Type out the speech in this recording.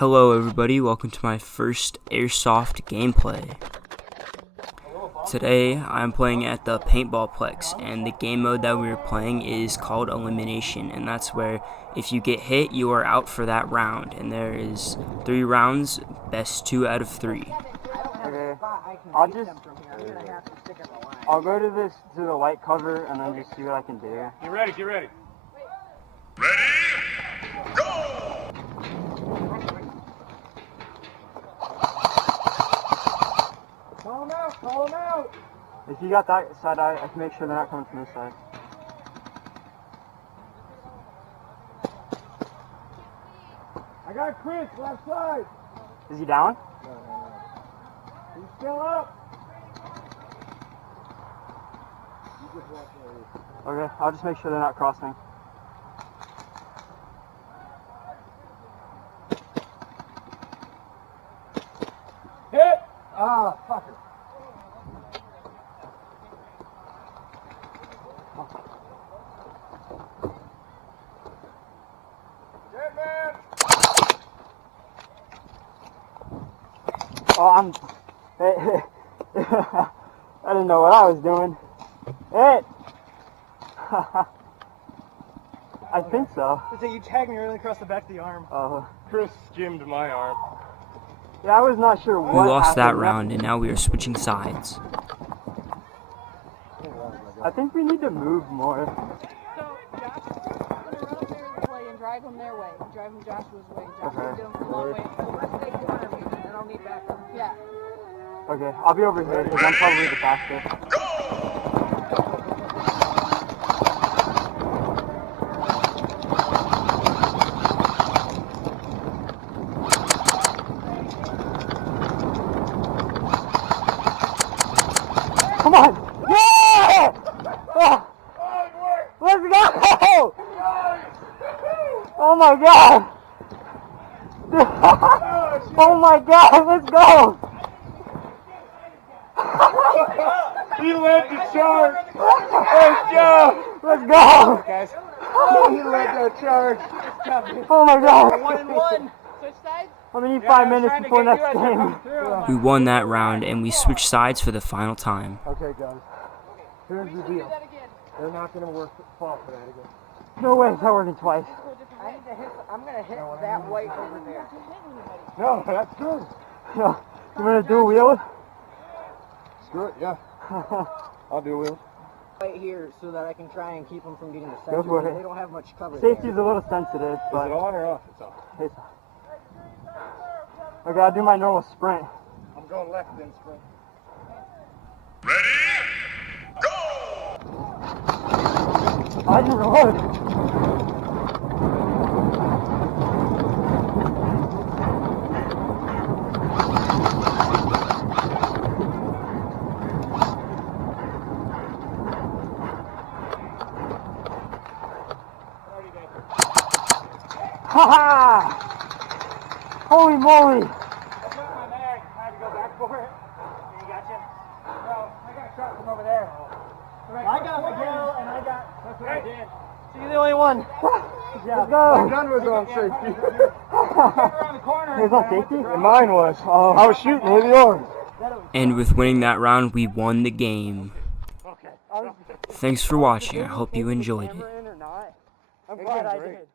Hello everybody, welcome to my first Airsoft gameplay. Today I'm playing at the paintball plex, and the game mode that we're playing is called elimination, and that's where if you get hit you are out for that round, and there is 3 rounds, best 2 out of 3. Okay, I'll go to the light cover and then just see what I can do. Get ready. Ready, go! Call him out! If you got that side eye, I can make sure they're not coming from this side. I got Chris, left side. Is he down? No. He's still up. Okay, I'll just make sure they're not crossing. Hit! Ah, fucker. Dead man! Oh, I didn't know what I was doing. Hit! I think so. So you tagged me right across the back of the arm. Chris skimmed my arm. Yeah, I was not sure what We lost that happened. round, and now we are switching sides. I think we need to move more. So, Josh, I'm going to run up there this way and drive them their way. Drive them Joshua's way. Josh will get them from one way. So let's stay corner me, and then I'll meet back up. Yeah. Okay, I'll be over here because I'm probably the fastest. Come on! Yeah! Oh, let's go! Oh my god! Oh my god, let's go! He led the charge! Let's go! Let's go! Guys. Oh, he led that charge. Oh my god! 1 and 1. Switch sides? I'm gonna need 5 minutes before next game. We won that round, and we switched sides for the final time. Okay, guys. Here's the Do deal. that again. They're not going to fall for that again. No way, it's not working twice. I'm going to hit that white over there. No, that's good. No, you wanna do a wheel? Screw it, yeah. I'll do a wheel. Right here so that I can try and keep them from getting the Go center. for it. They don't have much cover. Safety's a little sensitive, Is but it on or off? It's off. it's... Okay, I'll do my normal sprint. I'm going left then, sprint. Ready, go! I didn't reload. Ha-ha! Holy moly! I got my mag. I had to go back for it. You got you? No, I got a shot from over there. I got Miguel and I got... That's what I did. So you're the only one. Let's go! My gun was on safety. Around the corner. It was on safety? And mine was. I was shooting with yours. And with winning that round, we won the game. Okay. Thanks for watching. I hope you enjoyed it. I'm glad I did.